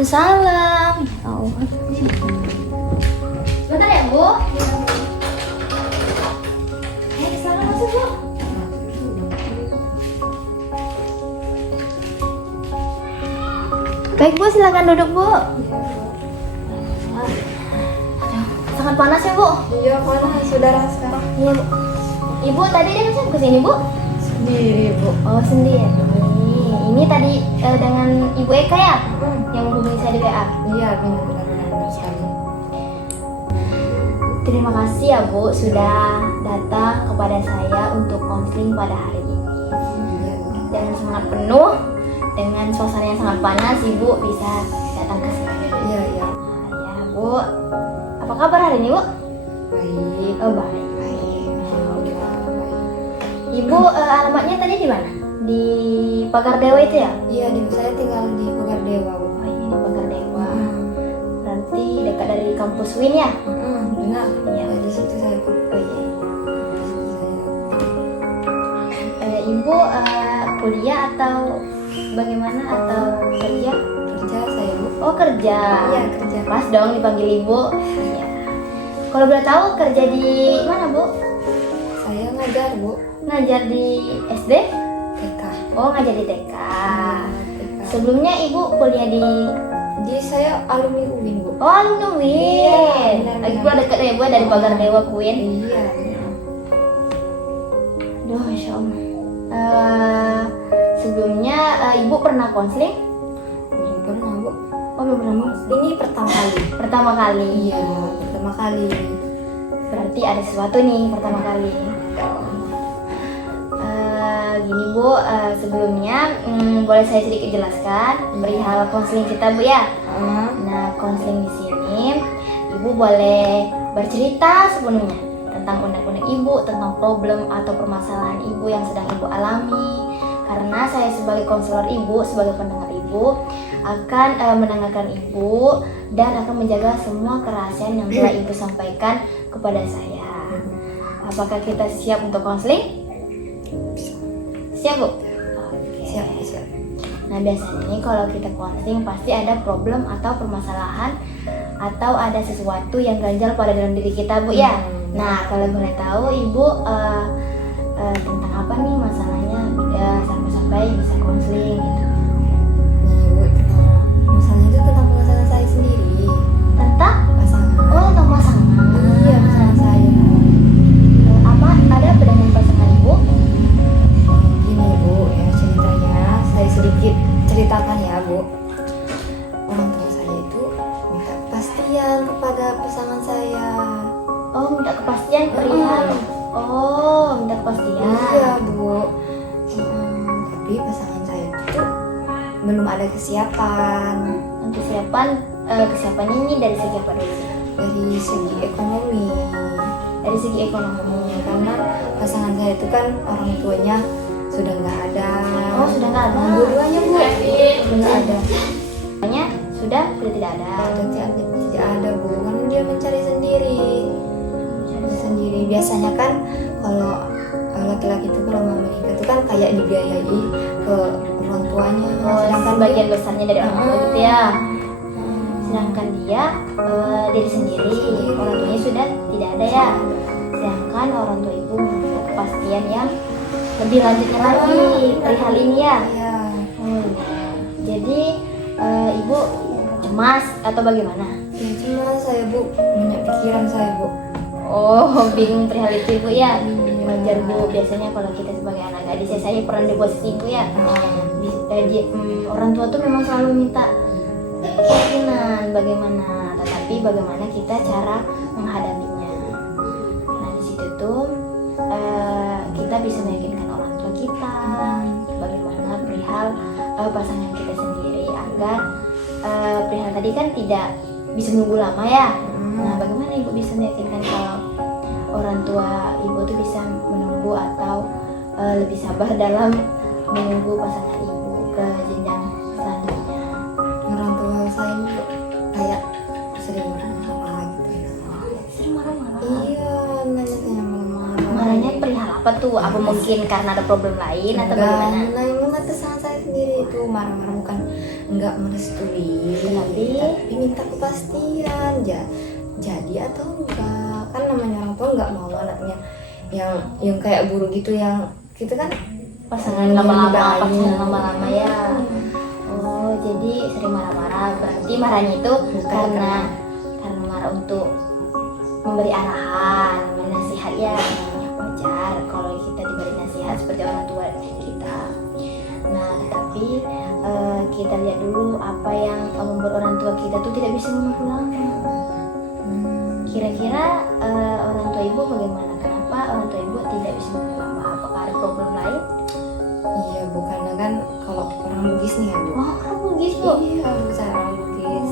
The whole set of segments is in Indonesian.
Waalaikumsalam. Oh. Sebentar ya, Bu. Silakan masuk, Bu. Baik, Bu, silakan duduk, Bu. Aduh, sangat panas ya, Bu? Iya, panas saudara sekarang. Iya, Bu. Ibu tadi dia ke sini, Bu? Sendiri, Bu. Oh, sendiri. Ini tadi dengan Ibu Eka ya? Yang menghubungi saya di WA. Iya, benar-benar sekali. Terima kasih ya, Bu, sudah datang kepada saya untuk konseling pada hari ini. Iya. Dengan semangat penuh, dengan suasana yang sangat panas, Ibu bisa datang ke sini. Iya, iya. Ya, Bu. Apa kabar hari ini, Bu? Baik. Oh, baik. Alhamdulillah, baik. Ibu alamatnya tadi di mana? Di Pagar Dewa itu ya? Iya, saya tinggal di Pagar Dewa, Bu. Oh, ini di Pagar Dewa. Berarti dekat dari kampus Win ya? Benar. Iya. Di situ saya, Bu. Oh, iya. Ibu kuliah atau bagaimana atau kerja? Kerja saya, Bu. Oh, kerja. Iya, kerja. Pas dong dipanggil Ibu. Iya. Kalau boleh tahu kerja di mana, Bu? Saya ngajar, Bu. Ngajar di SD? TK. Oh, ngajar di TK. TK. Sebelumnya Ibu kuliah di Saya alumni UIN, Bu. Oh, alumni Win. Iya, benar, Lagi benar. pula dekat ya, Bu, dari Pagar Dewa ke Win. Iya. Aduh, Masya Allah. Sebelumnya Ibu pernah konseling? Belum pernah, Bu. Oh, belum pernah. Ini pertama kali. Pertama kali. Iya, pertama kali. Berarti ada sesuatu nih pertama kali. Gini, Bu, sebelumnya boleh saya sedikit jelaskan perihal konseling kita, Bu ya. Nah, konseling di sini Ibu boleh bercerita sepenuhnya tentang unek-unek Ibu, tentang problem atau permasalahan Ibu yang sedang Ibu alami. Karena saya sebagai konselor Ibu, sebagai pendengar Ibu akan mendengarkan Ibu dan akan menjaga semua kerahasiaan yang telah Ibu sampaikan kepada saya. Apakah kita siap untuk konseling? Siap, Bu? Oke. Siap, siap. Nah, biasanya nih kalau kita konseling pasti ada problem atau permasalahan atau ada sesuatu yang ganjal pada dalam diri kita, Bu ya. Nah, kalau boleh tahu Ibu tentang apa nih masalahnya sampai bisa konseling gitu. Nih, Bu, masalahnya itu tentang pasangan saya sendiri. Tentang Pasangan. oh, tentang pasangan. Iya, pasangan saya. Apa ada dengan pasangan Ibu? Gini, Bu, ya ceritanya saya sedikit ceritakan ya, Bu. Orang tua saya itu minta kepastian kepada pasangan saya. Oh, minta kepastian perihal. Oh, minta kepastian. Iya, Bu. Tapi pasangan saya itu belum ada kesiapan. Kesiapannya ini dari segi apa dulu? Dari segi ekonomi. Dari segi ekonomi. Karena pasangan saya itu kan orang tuanya sudah nggak ada. Oh, sudah nggak ada. Dua-duanya, Bu. Sudah nggak ada. Namanya sudah tidak ada. Tidak ada, Bu. Kan dia mencari sendiri. Biasanya kan kalau laki-laki itu kalau mau menikah itu kan kayak dibiayai ke orang tuanya. Sedangkan bagian besarnya dari orang tua gitu ya. Sedangkan dia diri sendiri, orang tuanya sudah tidak ada ya. Sedangkan orang tua Ibu minta kepastian yang lebih lanjutnya lagi perihal ini ya. Iya. Jadi Ibu cemas atau bagaimana? Ya cuma saya, Bu, banyak pikiran saya, Bu. Oh, bingung perihal itu Ibu ya. Wajar, Bu, biasanya kalau kita sebagai anak gadis, saya pernah di posisi Ibu ya. Orang tua tuh memang selalu minta keyakinan bagaimana, tetapi bagaimana kita cara menghadapinya. Nah, di situ tuh kita bisa meyakinkan orang tua kita bagaimana perihal pasangan kita sendiri agar perihal tadi kan tidak bisa menunggu lama ya. Nah, bagaimana Ibu bisa meyakinkan kalau orang tua Ibu tuh bisa menunggu atau lebih sabar dalam menunggu pasangan Ibu ke jenjang selanjutnya? Orang tua saya ini kayak sering marah-marah gitu. Sering marah-marah. Iya, nanya marah-marah. Marahnya perihal apa tuh? Apa mungkin karena ada problem lain atau bagaimana? Nah, yang pasangan saya sendiri itu marah-marah nggak merestui, tapi minta kepastian jadi atau enggak. Kan namanya orang tua nggak mau anaknya yang kayak buru gitu, yang kita kan pasangan lama-lama ya. Oh, jadi sering marah-marah. Berarti marahnya itu karena marah untuk memberi arahan, menasihat ya. Wajar kalau kita diberi nasihat seperti orang tua kita. Nah, tetapi kita lihat dulu apa yang membuat orang tua kita tuh tidak bisa menunggu lama. Kira-kira orang tua ibu bagaimana? Kenapa orang tua ibu tidak bisa menunggu lama? Apakah ada problem lain? Iya, bukannya kan kalau orang Bugis nih ya Bu. Oh, orang Bugis Bu? Iya, saya orang Bugis.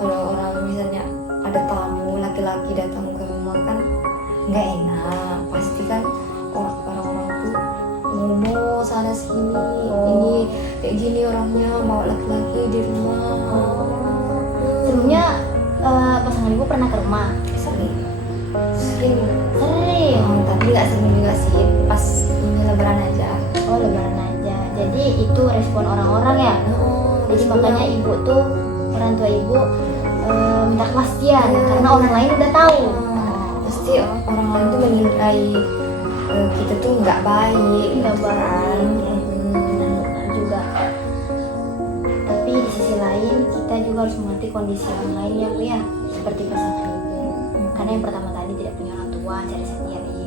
Kalau orang misalnya ada tamu laki-laki datang ke rumah kan nggak enak. Pasti kan orang-orang tuh ngomong sana sini, ini kayak gini orangnya mau laki-laki di rumah. Sebelumnya pasangan ibu pernah ke rumah? Sering. Tapi nggak sering juga sih, pas ini lebaran aja. Oh, lebaran aja. Jadi itu respon orang-orang ya? Jadi makanya ibu tuh, orang tua ibu minta kepastian karena orang lain udah tahu. Pasti orang lain tuh menilai kita tuh nggak baik. Benar juga. Tapi di sisi lain kita juga harus mengerti kondisi orang lain ya Bu ya, seperti pasangan ibu. Karena yang pertama tadi tidak punya orang tua, cari sendiri.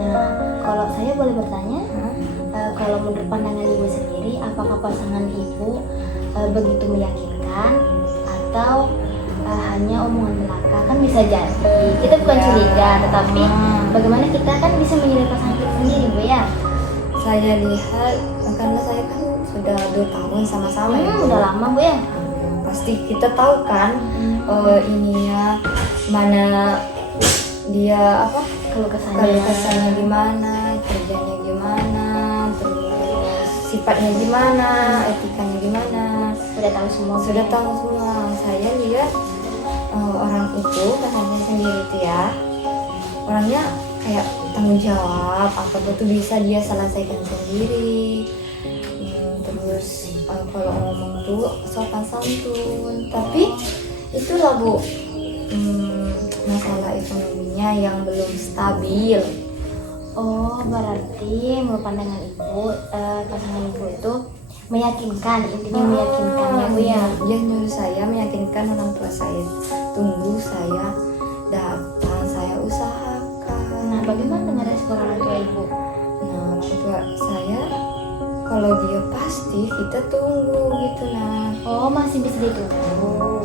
Nah, kalau saya boleh bertanya, kalau menurut pandangan ibu sendiri, apakah pasangan ibu begitu meyakinkan atau hanya omongan belaka? Kan bisa jadi kita bukan curiga, tetapi bagaimana kita kan bisa menilai pasangan kita sendiri Bu ya? Saya lihat karena saya kan sudah 2 tahun sama-sama ya. Udah lama Bu ya? Pasti kita tahu kan ininya mana dia apa Keluh kesahnya gimana, kerjanya gimana, terus sifatnya gimana, etikanya gimana. Sudah tahu semua. Saya lihat orang itu pasangan sendiri itu ya, orangnya kayak tanggung jawab, apa-apa tuh bisa dia selesaikan sendiri. Terus kalau ngomong tuh sopan santun. Tapi itulah Bu, masalah ekonominya yang belum stabil. Oh, berarti menurut pandangan ibu, pasangan ibu itu meyakinkan, intinya meyakinkan ya Bu ya? Dia nyuruh saya meyakinkan orang tua saya, tunggu saya datang, saya usahakan. Nah, bagaimana dengan respon orang tua ibu? Nah, orang tua saya kalau dia pasti kita tunggu gitu. Nah, Oh, masih bisa ditunggu.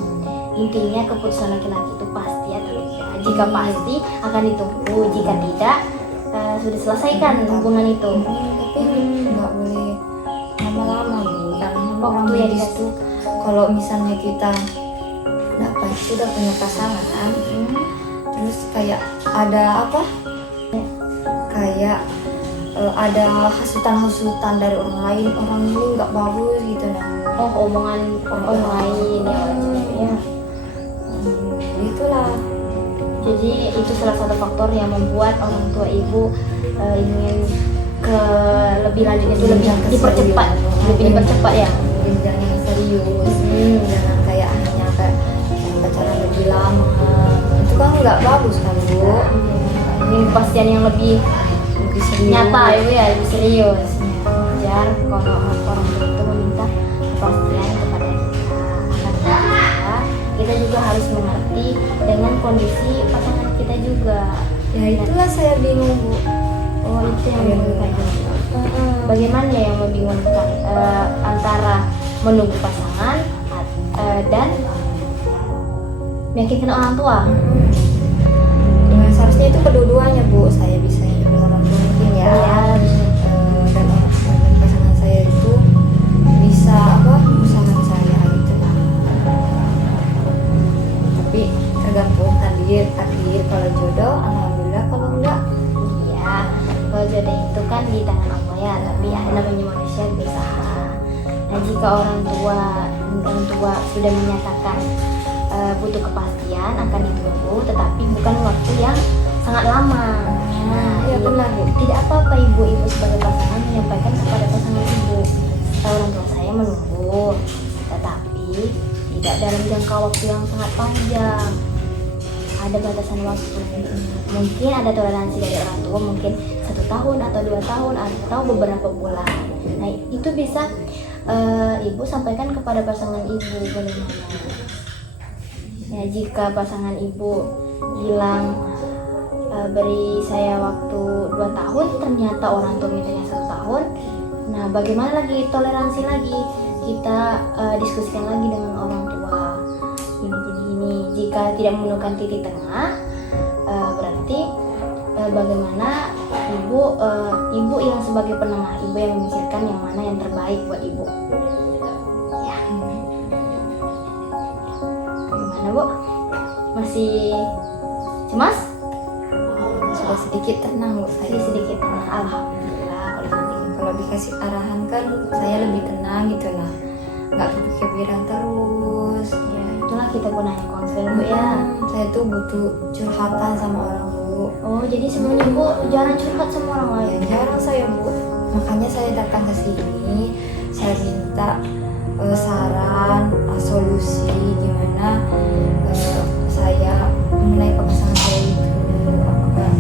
Intinya keputusan laki-laki itu pasti atau tidak. Jika pasti akan ditunggu, jika tidak sudah selesaikan hubungan itu. Tapi nggak boleh lama-lama Bu, karena Waktu yang itu kalau misalnya kita sudah punya pasangan, terus kayak ada apa? Kayak ada hasutan dari orang lain, orang ini nggak bagus gitu nah. Oh, omongan orang lain ya. Itulah. Jadi itu salah satu faktor yang membuat orang tua ibu ingin ke lebih lanjutnya itu lebih dipercepat, ya. Jenjang yang serius, jangan kayak hanya kayak pacaran lebih lama. Itu kan nggak bagus kan Bu. Ini kepastian yang lebih serius. Nyata ya, lebih serius. Wajar kalau orang itu meminta kepastian kepada kita. Kita juga harus mengerti dengan kondisi pasangan kita juga. Ya itulah saya bingung Bu. Oh, itu yang membingungkan juga. Bagaimana yang membingungkan antara menunggu pasangan dan meyakinkan orang tua? Nah, seharusnya itu kedua-duanya Bu. Saya bisa hidup orang tua mungkin ya. Dan pasangan saya itu bisa usahakan saya gitu lah. Tapi tergantung takdir kalau jodoh alhamdulillah, kalau enggak Iya, kalau jodoh itu kan di tangan Allah ya, tapi ya namanya manusia berusaha. Nah, jika orang tua sudah menyatakan butuh kepastian akan ditunggu, tetapi bukan waktu yang sangat lama. Nah, ya benar Bu. Tidak apa-apa ibu sebagai pasangan menyampaikan kepada pasangan ibu, orang tua saya menunggu tetapi tidak dalam jangka waktu yang sangat panjang. Ada batasan waktu. Mungkin ada toleransi dari orang tua, mungkin 1 tahun atau 2 tahun atau beberapa bulan. Nah itu bisa ibu sampaikan kepada pasangan ibu bagaimana. Ya, jika pasangan ibu bilang beri saya waktu 2 tahun, ternyata orang tua mintanya 1 tahun. Nah bagaimana lagi toleransi lagi, kita diskusikan lagi dengan orang tua. Gini. Jika tidak menemukan titik tengah, berarti bagaimana ibu yang sebagai penengah, ibu yang memikirkan yang mana yang terbaik buat ibu. Ya. Gimana Bu? Masih cemas? Sudah sedikit tenang Bu saya. Sedikit tenang. Alhamdulillah kalau gitu. Kalau dikasih arahan kan saya lebih tenang gitu lah, nggak kepikiran terus. Ya, itulah kita gunanya konseling Bu ya. Saya tuh butuh curhatan sama orang Bu. Oh, jadi sebenarnya Bu jarang curhat sama orang Ya lain. jarang saya Bu, makanya saya datang ke sini. Saya minta saran, solusi gimana saya mengenai pasangan saya itu. Apakah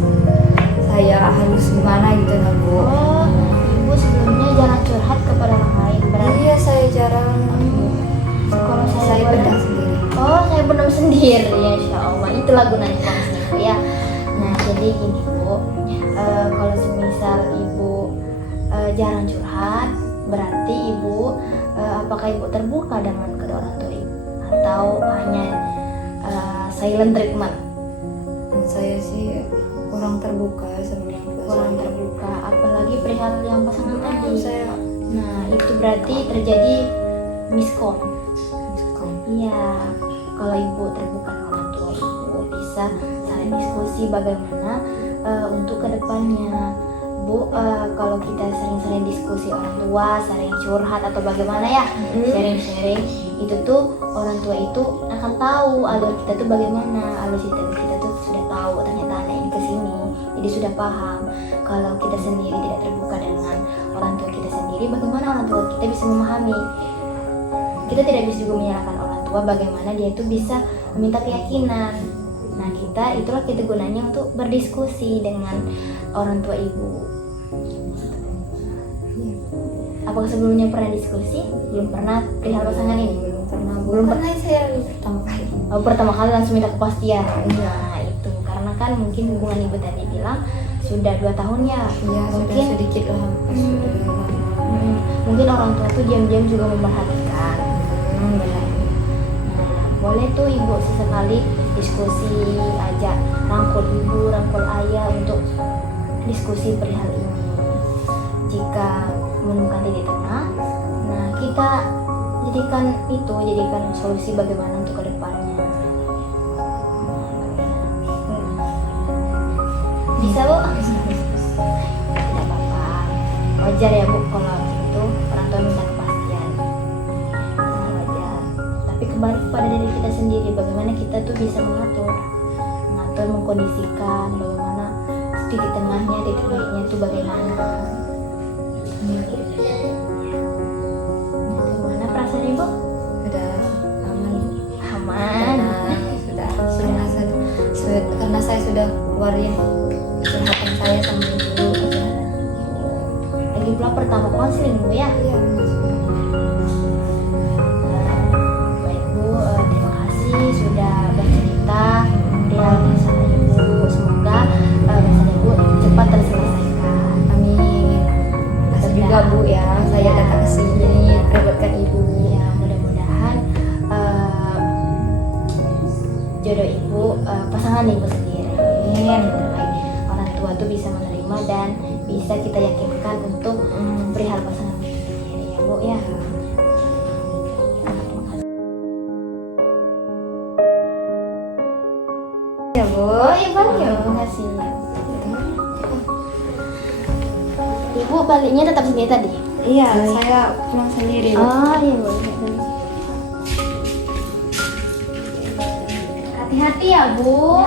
saya harus gimana gitu nah Bu? Oh, ibu sebelumnya jarang curhat kepada orang lain. Berarti Iya saya jarang. kalau Saya bedah sendiri. Oh, saya benar sendiri ya, Insya Allah. Itulah gunanya konseling Bu ya. Nah, jadi gini Bu, kalau semisal ibu jarang curhat, berarti ibu apakah ibu terbuka dengan kedua orang tua ibu atau hanya silent treatment? Saya sih kurang terbuka sebenarnya. Kurang terbuka, apalagi perihal yang pasangan tadi. Saya Nah, itu berarti terjadi miskom. Iya, kalau ibu terbuka dengan orang tua ibu bisa saling diskusi bagaimana untuk kedepannya. Bu, kalau kita sering-sering diskusi orang tua, sering curhat atau bagaimana ya, sharing-sharing, itu tuh orang tua itu akan tahu alur kita tuh bagaimana, alur kita tuh sudah tahu ternyata anak ini kesini, jadi sudah paham. Kalau kita sendiri tidak terbuka dengan orang tua kita sendiri, bagaimana orang tua kita bisa memahami? Kita tidak bisa juga menyalahkan orang tua bagaimana dia itu bisa meminta keyakinan. Nah itulah kita gunanya untuk berdiskusi dengan orang tua ibu. Apakah sebelumnya pernah diskusi? Belum pernah perihal pasangan ini? belum pernah saya pertama kali. Oh, pertama kali langsung minta kepastian. Nah itu karena kan mungkin hubungan ibu tadi bilang sudah 2 tahun ya. Iya Mungkin sudah sedikit lah. mungkin orang tua tuh diam-diam juga memperhatikan. Benar. Nah, boleh tuh ibu sesekali diskusi, ajak rangkul ibu, rangkul ayah untuk diskusi perihal ini. Jika menemukan titik tengah, nah kita jadikan solusi bagaimana untuk kedepannya. Bisa Bu? Tidak apa-apa. Wajar ya Bu kalau gitu orang tua minta kepastian. Sangat wajar. Tapi kembali kepada diri kita sendiri, bagaimana kita tuh bisa mengatur, mengkondisikan bagaimana titik tengahnya, titik baliknya itu bagaimana. Gimana perasaan ibu? Sudah aman. Aman. Karena saya sudah keluarin curhatan saya sama ibu. Lagi pula pertama konseling Bu ya. Iya. Baik Bu, terima kasih sudah bercerita perihal masalah ibu. Semoga masalah ibu cepat terselesaikan. Amin. Kasih juga Bu ya, saya datang ke sini meribatkan ibu. Ya, mudah-mudahan jodoh ibu, pasangan ibu sendiri yang terbaik. Orang tua tuh bisa menerima dan bisa kita yakinkan untuk perihal pasangan ibu sendiri ya Bu ya. Ya Bu. Oh iya boleh ya, terima kasih. Ibu baliknya tetap sendiri tadi? Iya, saya pulang sendiri. Bu. Oh iya Bu. Hati-hati ya Bu.